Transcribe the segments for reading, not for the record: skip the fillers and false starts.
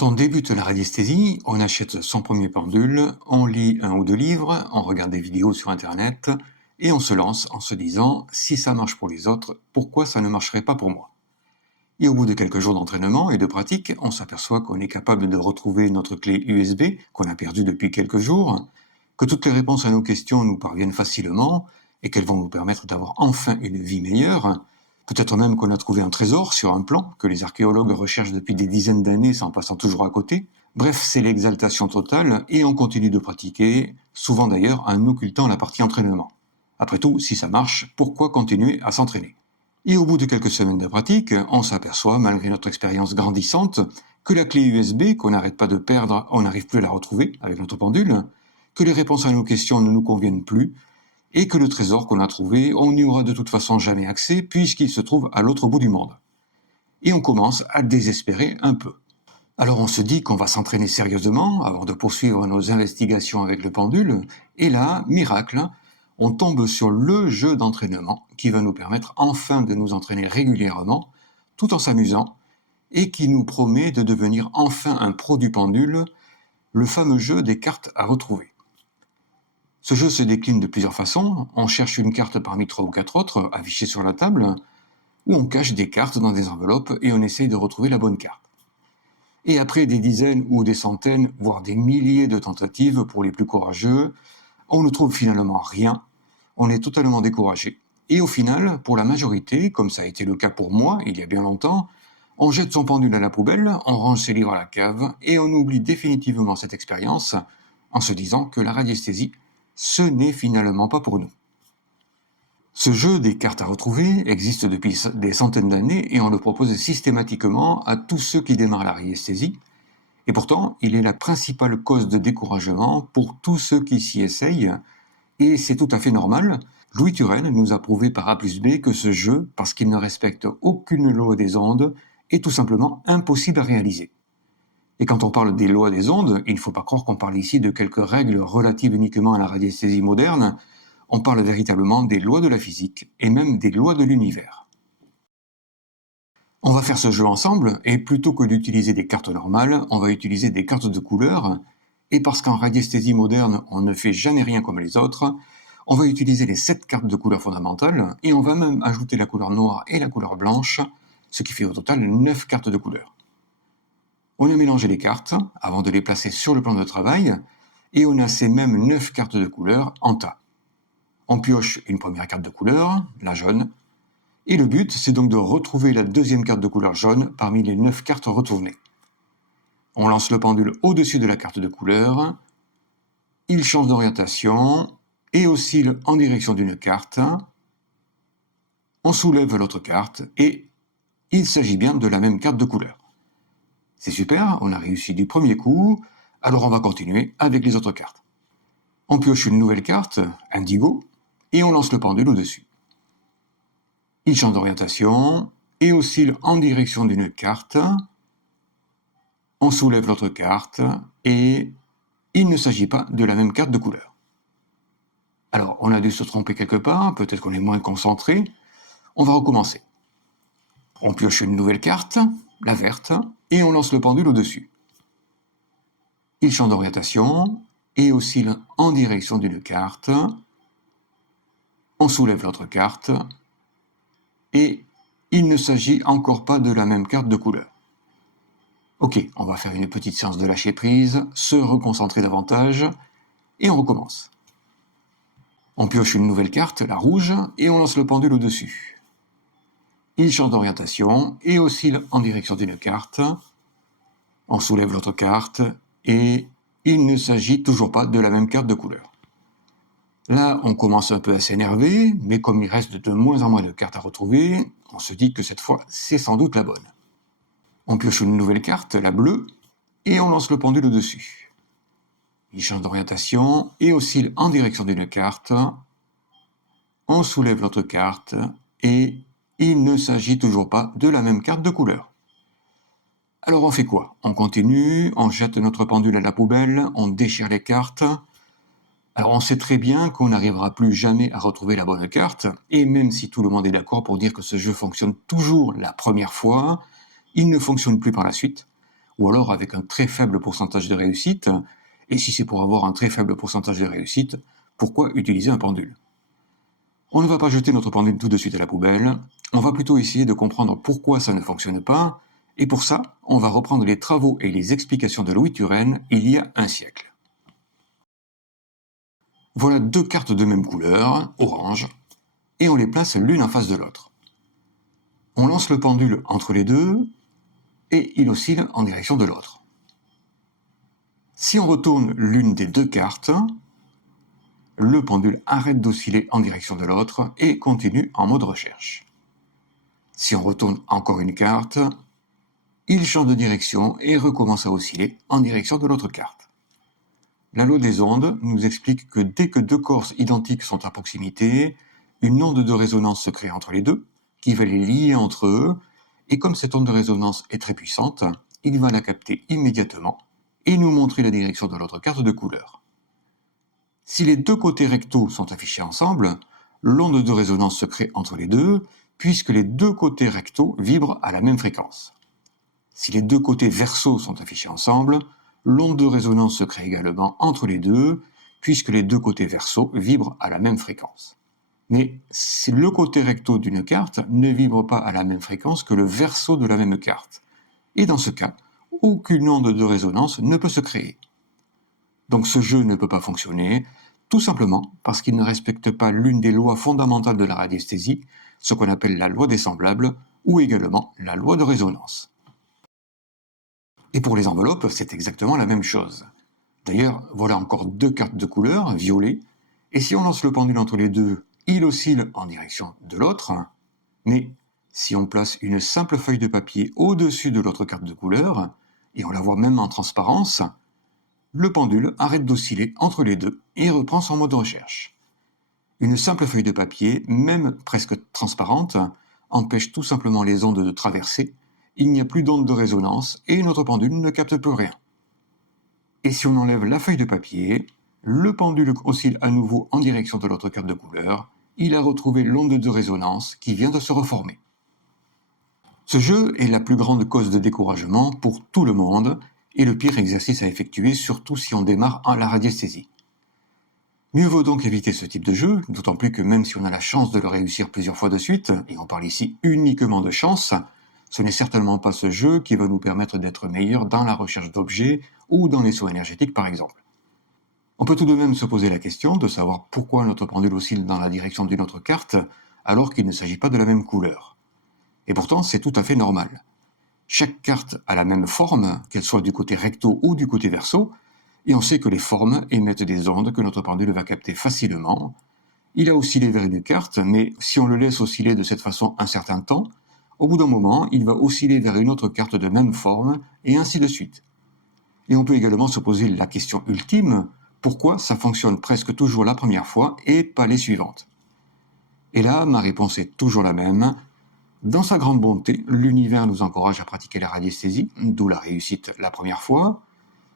Quand on débute la radiesthésie, on achète son premier pendule, on lit un ou deux livres, on regarde des vidéos sur internet et on se lance en se disant « si ça marche pour les autres, pourquoi ça ne marcherait pas pour moi ?» Et au bout de quelques jours d'entraînement et de pratique, on s'aperçoit qu'on est capable de retrouver notre clé USB qu'on a perdue depuis quelques jours, que toutes les réponses à nos questions nous parviennent facilement et qu'elles vont nous permettre d'avoir enfin une vie meilleure. Peut-être même qu'on a trouvé un trésor sur un plan que les archéologues recherchent depuis des dizaines d'années sans passant toujours à côté. Bref, c'est l'exaltation totale et on continue de pratiquer, souvent d'ailleurs en occultant la partie entraînement. Après tout, si ça marche, pourquoi continuer à s'entraîner ? Et au bout de quelques semaines de pratique, on s'aperçoit, malgré notre expérience grandissante, que la clé USB qu'on n'arrête pas de perdre, on n'arrive plus à la retrouver avec notre pendule, que les réponses à nos questions ne nous conviennent plus, et que le trésor qu'on a trouvé, on n'y aura de toute façon jamais accès puisqu'il se trouve à l'autre bout du monde. Et on commence à désespérer un peu. Alors on se dit qu'on va s'entraîner sérieusement avant de poursuivre nos investigations avec le pendule, et là, miracle, on tombe sur le jeu d'entraînement qui va nous permettre enfin de nous entraîner régulièrement, tout en s'amusant, et qui nous promet de devenir enfin un pro du pendule, le fameux jeu des cartes à retrouver. Ce jeu se décline de plusieurs façons. On cherche une carte parmi 3 ou 4 autres affichées sur la table, ou on cache des cartes dans des enveloppes et on essaye de retrouver la bonne carte. Et après des dizaines ou des centaines, voire des milliers de tentatives pour les plus courageux, on ne trouve finalement rien, on est totalement découragé. Et au final, pour la majorité, comme ça a été le cas pour moi il y a bien longtemps, on jette son pendule à la poubelle, on range ses livres à la cave et on oublie définitivement cette expérience en se disant que la radiesthésie, ce n'est finalement pas pour nous. Ce jeu des cartes à retrouver existe depuis des centaines d'années et on le propose systématiquement à tous ceux qui démarrent la radiesthésie. Et pourtant, il est la principale cause de découragement pour tous ceux qui s'y essayent. Et c'est tout à fait normal. Louis Turenne nous a prouvé par A plus B que ce jeu, parce qu'il ne respecte aucune loi des ondes, est tout simplement impossible à réaliser. Et quand on parle des lois des ondes, il ne faut pas croire qu'on parle ici de quelques règles relatives uniquement à la radiesthésie moderne, on parle véritablement des lois de la physique et même des lois de l'univers. On va faire ce jeu ensemble et plutôt que d'utiliser des cartes normales, on va utiliser des cartes de couleur et parce qu'en radiesthésie moderne, on ne fait jamais rien comme les autres, on va utiliser les 7 cartes de couleur fondamentales et on va même ajouter la couleur noire et la couleur blanche, ce qui fait au total 9 cartes de couleur. On a mélangé les cartes avant de les placer sur le plan de travail et on a ces mêmes 9 cartes de couleur en tas. On pioche une première carte de couleur, la jaune, et le but c'est donc de retrouver la deuxième carte de couleur jaune parmi les 9 cartes retournées. On lance le pendule au-dessus de la carte de couleur, il change d'orientation et oscille en direction d'une carte, on soulève l'autre carte et il s'agit bien de la même carte de couleur. C'est super, on a réussi du premier coup, alors on va continuer avec les autres cartes. On pioche une nouvelle carte, indigo, et on lance le pendule au-dessus. Il change d'orientation et oscille en direction d'une carte. On soulève l'autre carte et il ne s'agit pas de la même carte de couleur. Alors, on a dû se tromper quelque part, peut-être qu'on est moins concentré. On va recommencer. On pioche une nouvelle carte, la verte, et on lance le pendule au-dessus. Il change d'orientation et oscille en direction d'une carte. On soulève l'autre carte et il ne s'agit encore pas de la même carte de couleur. Ok, on va faire une petite séance de lâcher prise, se reconcentrer davantage et on recommence. On pioche une nouvelle carte, la rouge, et on lance le pendule au-dessus. Il change d'orientation et oscille en direction d'une carte. On soulève l'autre carte et il ne s'agit toujours pas de la même carte de couleur. Là, on commence un peu à s'énerver, mais comme il reste de moins en moins de cartes à retrouver, on se dit que cette fois, c'est sans doute la bonne. On pioche une nouvelle carte, la bleue, et on lance le pendule au-dessus. Il change d'orientation et oscille en direction d'une carte. On soulève l'autre carte et il ne s'agit toujours pas de la même carte de couleur. Alors on fait quoi ? On continue, on jette notre pendule à la poubelle, on déchire les cartes. Alors on sait très bien qu'on n'arrivera plus jamais à retrouver la bonne carte, et même si tout le monde est d'accord pour dire que ce jeu fonctionne toujours la première fois, il ne fonctionne plus par la suite, ou alors avec un très faible pourcentage de réussite. Et si c'est pour avoir un très faible pourcentage de réussite, pourquoi utiliser un pendule? On ne va pas jeter notre pendule tout de suite à la poubelle, on va plutôt essayer de comprendre pourquoi ça ne fonctionne pas, et pour ça, on va reprendre les travaux et les explications de Louis Turenne il y a un siècle. Voilà deux cartes de même couleur, orange, et on les place l'une en face de l'autre. On lance le pendule entre les deux, et il oscille en direction de l'autre. Si on retourne l'une des deux cartes, le pendule arrête d'osciller en direction de l'autre et continue en mode recherche. Si on retourne encore une carte, il change de direction et recommence à osciller en direction de l'autre carte. La loi des ondes nous explique que dès que deux corps identiques sont à proximité, une onde de résonance se crée entre les deux, qui va les lier entre eux, et comme cette onde de résonance est très puissante, il va la capter immédiatement et nous montrer la direction de l'autre carte de couleur. Si les deux côtés rectaux sont affichés ensemble, l'onde de résonance se crée entre les deux, puisque les deux côtés rectaux vibrent à la même fréquence. Si les deux côtés versaux sont affichés ensemble, l'onde de résonance se crée également entre les deux, puisque les deux côtés versaux vibrent à la même fréquence. Mais le côté recto d'une carte ne vibre pas à la même fréquence que le verso de la même carte. Et dans ce cas, aucune onde de résonance ne peut se créer. Donc ce jeu ne peut pas fonctionner, tout simplement parce qu'il ne respecte pas l'une des lois fondamentales de la radiesthésie, ce qu'on appelle la loi des semblables, ou également la loi de résonance. Et pour les enveloppes, c'est exactement la même chose. D'ailleurs, voilà encore deux cartes de couleur, violet, et si on lance le pendule entre les deux, il oscille en direction de l'autre, mais si on place une simple feuille de papier au-dessus de l'autre carte de couleur, et on la voit même en transparence, le pendule arrête d'osciller entre les deux et reprend son mode de recherche. Une simple feuille de papier, même presque transparente, empêche tout simplement les ondes de traverser, il n'y a plus d'onde de résonance et notre pendule ne capte plus rien. Et si on enlève la feuille de papier, le pendule oscille à nouveau en direction de l'autre carte de couleur, il a retrouvé l'onde de résonance qui vient de se reformer. Ce jeu est la plus grande cause de découragement pour tout le monde et le pire exercice à effectuer, surtout si on démarre en la radiesthésie. Mieux vaut donc éviter ce type de jeu, d'autant plus que même si on a la chance de le réussir plusieurs fois de suite, et on parle ici uniquement de chance, ce n'est certainement pas ce jeu qui va nous permettre d'être meilleurs dans la recherche d'objets ou dans les sauts énergétiques par exemple. On peut tout de même se poser la question de savoir pourquoi notre pendule oscille dans la direction d'une autre carte alors qu'il ne s'agit pas de la même couleur. Et pourtant, c'est tout à fait normal. Chaque carte a la même forme, qu'elle soit du côté recto ou du côté verso, et on sait que les formes émettent des ondes que notre pendule va capter facilement. Il a oscillé vers une carte, mais si on le laisse osciller de cette façon un certain temps, au bout d'un moment, il va osciller vers une autre carte de même forme, et ainsi de suite. Et on peut également se poser la question ultime, pourquoi ça fonctionne presque toujours la première fois et pas les suivantes? Et là, ma réponse est toujours la même. Dans sa grande bonté, l'univers nous encourage à pratiquer la radiesthésie, d'où la réussite la première fois,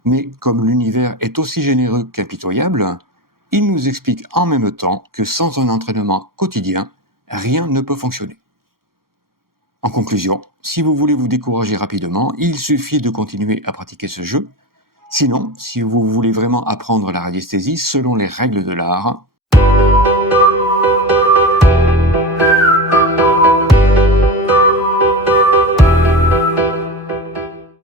mais comme l'univers est aussi généreux qu'impitoyable, il nous explique en même temps que sans un entraînement quotidien, rien ne peut fonctionner. En conclusion, si vous voulez vous décourager rapidement, il suffit de continuer à pratiquer ce jeu. Sinon, si vous voulez vraiment apprendre la radiesthésie selon les règles de l'art,